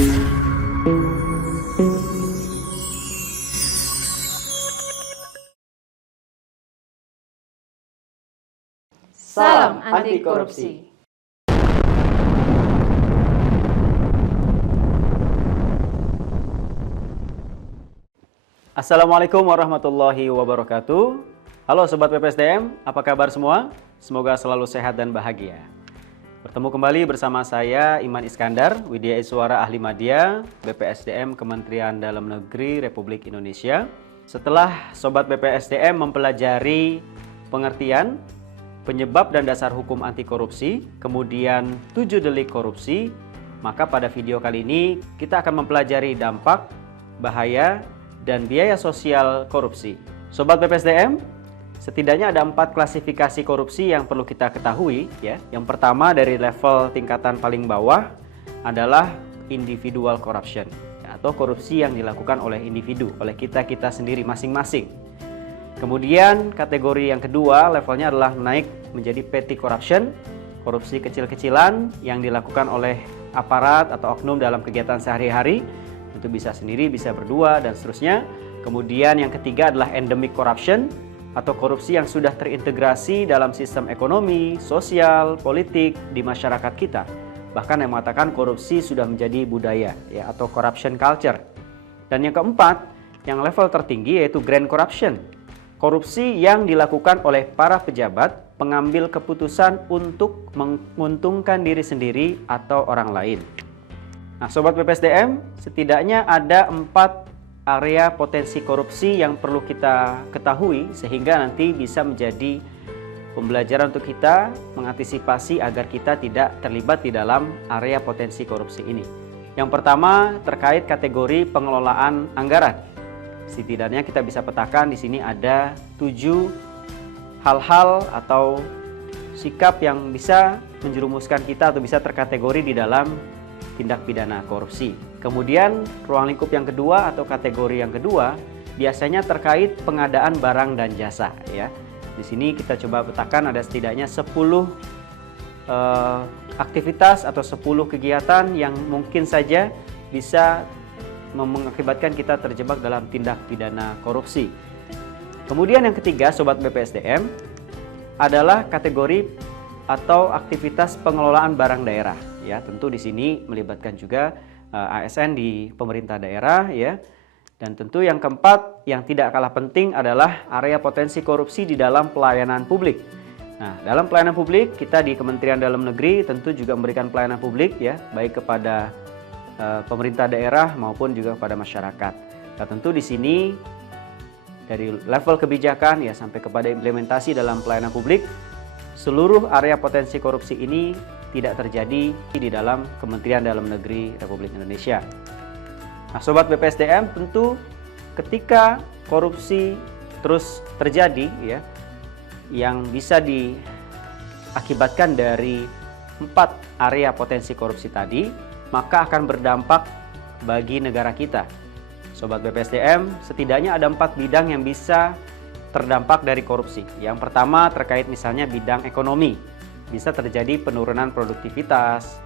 Salam anti korupsi. Assalamualaikum warahmatullahi wabarakatuh. Halo Sobat PPSDM, apa kabar semua? Semoga selalu sehat dan bahagia. Bertemu kembali bersama saya Iman Iskandar, Widya Iswara Ahli Madya, BPSDM Kementerian Dalam Negeri Republik Indonesia. Setelah Sobat PPSDM mempelajari pengertian, penyebab dan dasar hukum anti korupsi, kemudian 7 delik korupsi, maka pada video kali ini kita akan mempelajari dampak, bahaya, dan biaya sosial korupsi. Sobat PPSDM, setidaknya ada 4 klasifikasi korupsi yang perlu kita ketahui ya. Yang pertama dari level tingkatan paling bawah adalah individual corruption atau korupsi yang dilakukan oleh individu, oleh kita sendiri masing-masing. Kemudian kategori yang kedua levelnya adalah naik menjadi petty corruption, korupsi kecil-kecilan yang dilakukan oleh aparat atau oknum dalam kegiatan sehari-hari. Itu bisa sendiri, bisa berdua, dan seterusnya. Kemudian yang ketiga adalah endemic corruption atau korupsi yang sudah terintegrasi dalam sistem ekonomi, sosial, politik di masyarakat kita. Bahkan yang mengatakan korupsi sudah menjadi budaya ya, atau corruption culture. Dan yang keempat, yang level tertinggi yaitu grand corruption. Korupsi yang dilakukan oleh para pejabat pengambil keputusan untuk menguntungkan diri sendiri atau orang lain. Nah, Sobat PPSDM, setidaknya ada 4 area potensi korupsi yang perlu kita ketahui sehingga nanti bisa menjadi pembelajaran untuk kita mengantisipasi agar kita tidak terlibat di dalam area potensi korupsi ini. Yang pertama terkait kategori pengelolaan anggaran. Setidaknya kita bisa petakan di sini ada 7 hal-hal atau sikap yang bisa menjerumuskan kita atau bisa terkategori di dalam tindak pidana korupsi. Kemudian ruang lingkup yang kedua atau kategori yang kedua biasanya terkait pengadaan barang dan jasa ya. Di sini kita coba petakan ada setidaknya 10 aktivitas atau 10 kegiatan yang mungkin saja bisa mengakibatkan kita terjebak dalam tindak pidana korupsi. Kemudian yang ketiga Sobat BPSDM adalah kategori atau aktivitas pengelolaan barang daerah ya. Tentu di sini melibatkan juga ASN di pemerintah daerah ya. Dan tentu yang keempat yang tidak kalah penting adalah area potensi korupsi di dalam pelayanan publik. Nah, dalam pelayanan publik kita di Kementerian Dalam Negeri tentu juga memberikan pelayanan publik ya, baik kepada pemerintah daerah maupun juga kepada masyarakat. Nah, tentu di sini dari level kebijakan ya sampai kepada implementasi dalam pelayanan publik, seluruh area potensi korupsi ini tidak terjadi di dalam Kementerian Dalam Negeri Republik Indonesia. Nah, Sobat BPSDM, tentu ketika korupsi terus terjadi ya, yang bisa diakibatkan dari 4 area potensi korupsi tadi, maka akan berdampak bagi negara kita. Sobat BPSDM, setidaknya ada 4 bidang yang bisa terdampak dari korupsi. Yang pertama terkait misalnya bidang ekonomi. Bisa terjadi penurunan produktivitas,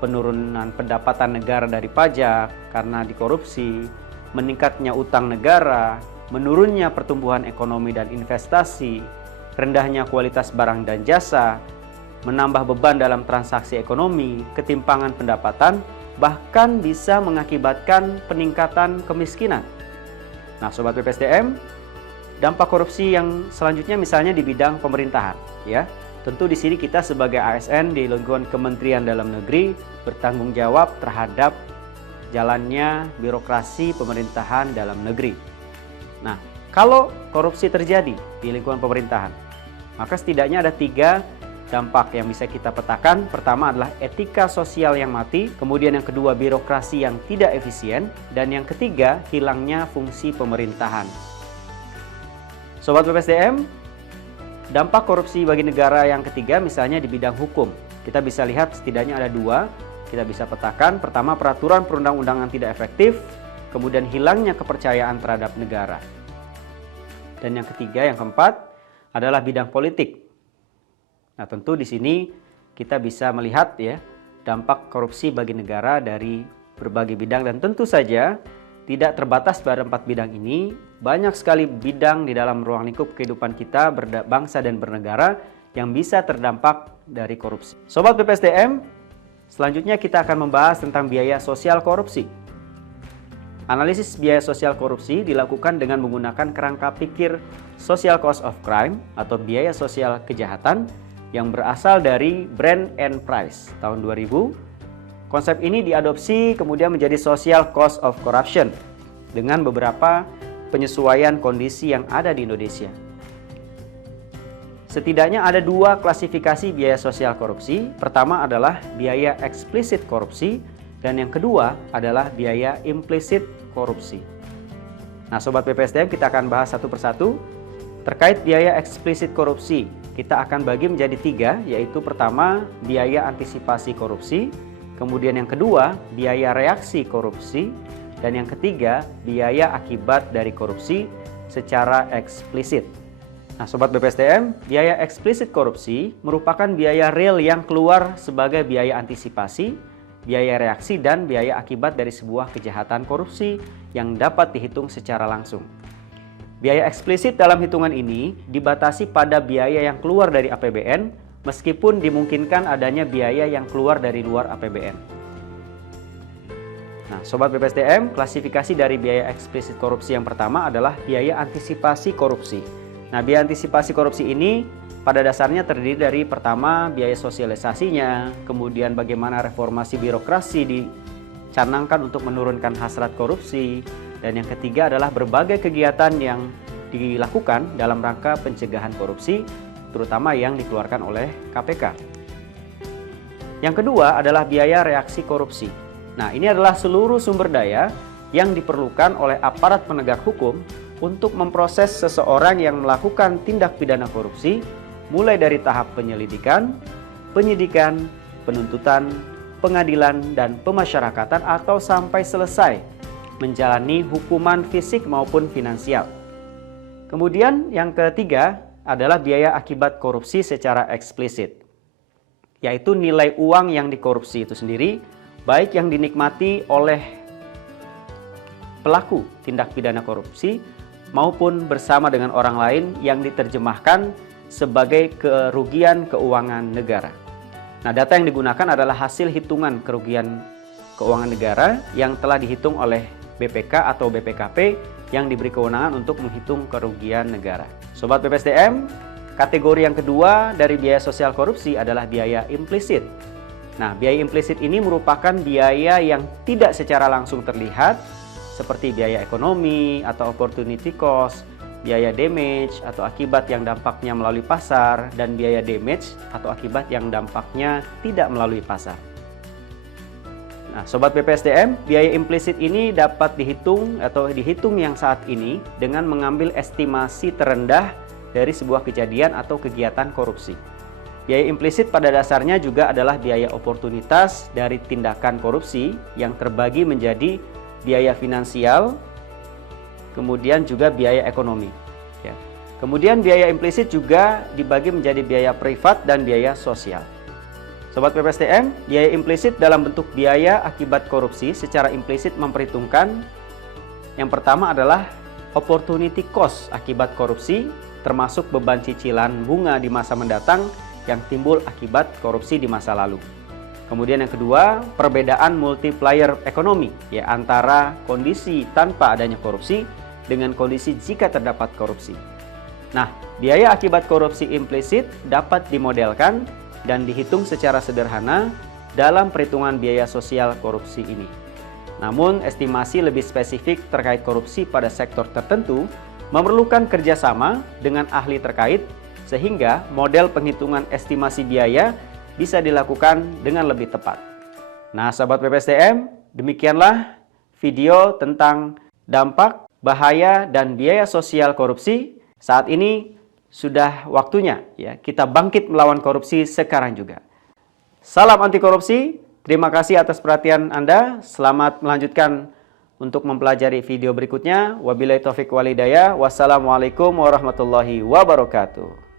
penurunan pendapatan negara dari pajak karena dikorupsi, meningkatnya utang negara, menurunnya pertumbuhan ekonomi dan investasi, rendahnya kualitas barang dan jasa, menambah beban dalam transaksi ekonomi, ketimpangan pendapatan, bahkan bisa mengakibatkan peningkatan kemiskinan. Nah, Sobat PPSDM, dampak korupsi yang selanjutnya misalnya di bidang pemerintahan, ya. Tentu di sini kita sebagai ASN di lingkungan Kementerian Dalam Negeri bertanggung jawab terhadap jalannya birokrasi pemerintahan dalam negeri. Nah, kalau korupsi terjadi di lingkungan pemerintahan, maka setidaknya ada 3 dampak yang bisa kita petakan. Pertama adalah etika sosial yang mati, kemudian yang kedua birokrasi yang tidak efisien, dan yang ketiga hilangnya fungsi pemerintahan. Sobat PPSDM, dampak korupsi bagi negara yang ketiga misalnya di bidang hukum. Kita bisa lihat setidaknya ada 2, kita bisa petakan. Pertama, peraturan perundang-undangan tidak efektif, kemudian hilangnya kepercayaan terhadap negara. Dan yang ketiga, yang keempat adalah bidang politik. Nah, tentu di sini kita bisa melihat ya dampak korupsi bagi negara dari berbagai bidang, dan tentu saja tidak terbatas pada 4 bidang ini. Banyak sekali bidang di dalam ruang lingkup kehidupan kita berbangsa dan bernegara yang bisa terdampak dari korupsi. Sobat BPSDM, selanjutnya kita akan membahas tentang biaya sosial korupsi. Analisis biaya sosial korupsi dilakukan dengan menggunakan kerangka pikir social cost of crime atau biaya sosial kejahatan yang berasal dari Brand and Price tahun 2000. Konsep ini diadopsi kemudian menjadi social cost of corruption dengan beberapa penyesuaian kondisi yang ada di Indonesia. Setidaknya ada 2 klasifikasi biaya sosial korupsi. Pertama adalah biaya eksplisit korupsi, dan yang kedua adalah biaya implisit korupsi. Nah, Sobat BPSDM, kita akan bahas satu persatu. Terkait biaya eksplisit korupsi, kita akan bagi menjadi 3, yaitu pertama, biaya antisipasi korupsi, kemudian yang kedua, biaya reaksi korupsi, dan yang ketiga, biaya akibat dari korupsi secara eksplisit. Nah, Sobat BPSDM, biaya eksplisit korupsi merupakan biaya real yang keluar sebagai biaya antisipasi, biaya reaksi, dan biaya akibat dari sebuah kejahatan korupsi yang dapat dihitung secara langsung. Biaya eksplisit dalam hitungan ini dibatasi pada biaya yang keluar dari APBN, meskipun dimungkinkan adanya biaya yang keluar dari luar APBN. Nah, Sobat BPSDM, klasifikasi dari biaya eksplisit korupsi yang pertama adalah biaya antisipasi korupsi. Nah, biaya antisipasi korupsi ini pada dasarnya terdiri dari pertama biaya sosialisasinya, kemudian bagaimana reformasi birokrasi dicanangkan untuk menurunkan hasrat korupsi, dan yang ketiga adalah berbagai kegiatan yang dilakukan dalam rangka pencegahan korupsi, terutama yang dikeluarkan oleh KPK. Yang kedua adalah biaya reaksi korupsi. Nah, ini adalah seluruh sumber daya yang diperlukan oleh aparat penegak hukum untuk memproses seseorang yang melakukan tindak pidana korupsi, mulai dari tahap penyelidikan, penyidikan, penuntutan, pengadilan, dan pemasyarakatan, atau sampai selesai menjalani hukuman fisik maupun finansial. Kemudian yang ketiga adalah biaya akibat korupsi secara eksplisit, yaitu nilai uang yang dikorupsi itu sendiri, baik yang dinikmati oleh pelaku tindak pidana korupsi maupun bersama dengan orang lain yang diterjemahkan sebagai kerugian keuangan negara. Nah, data yang digunakan adalah hasil hitungan kerugian keuangan negara yang telah dihitung oleh BPK atau BPKP yang diberi kewenangan untuk menghitung kerugian negara. Sobat BPSDM, kategori yang kedua dari biaya sosial korupsi adalah biaya implisit. Nah, biaya implisit ini merupakan biaya yang tidak secara langsung terlihat, seperti biaya ekonomi atau opportunity cost, biaya damage atau akibat yang dampaknya melalui pasar, dan biaya damage atau akibat yang dampaknya tidak melalui pasar. Nah, Sobat BPSDM, biaya implisit ini dapat dihitung atau dihitung yang saat ini dengan mengambil estimasi terendah dari sebuah kejadian atau kegiatan korupsi. Biaya implisit pada dasarnya juga adalah biaya oportunitas dari tindakan korupsi yang terbagi menjadi biaya finansial, kemudian juga biaya ekonomi. Ya. Kemudian biaya implisit juga dibagi menjadi biaya privat dan biaya sosial. Sobat BPSDM, biaya implisit dalam bentuk biaya akibat korupsi secara implisit memperhitungkan yang pertama adalah opportunity cost akibat korupsi, termasuk beban cicilan bunga di masa mendatang yang timbul akibat korupsi di masa lalu. Kemudian yang kedua, perbedaan multiplier ekonomi, ya, antara kondisi tanpa adanya korupsi dengan kondisi jika terdapat korupsi. Nah, biaya akibat korupsi implisit dapat dimodelkan dan dihitung secara sederhana dalam perhitungan biaya sosial korupsi ini. Namun, estimasi lebih spesifik terkait korupsi pada sektor tertentu memerlukan kerjasama dengan ahli terkait, sehingga model penghitungan estimasi biaya bisa dilakukan dengan lebih tepat. Nah, Sobat BPSDM, demikianlah video tentang dampak, bahaya, dan biaya sosial korupsi. Saat ini sudah waktunya ya kita bangkit melawan korupsi sekarang juga. Salam anti korupsi. Terima kasih atas perhatian Anda. Selamat melanjutkan untuk mempelajari video berikutnya. Wabillahi taufik walhidayah. Wassalamualaikum warahmatullahi wabarakatuh.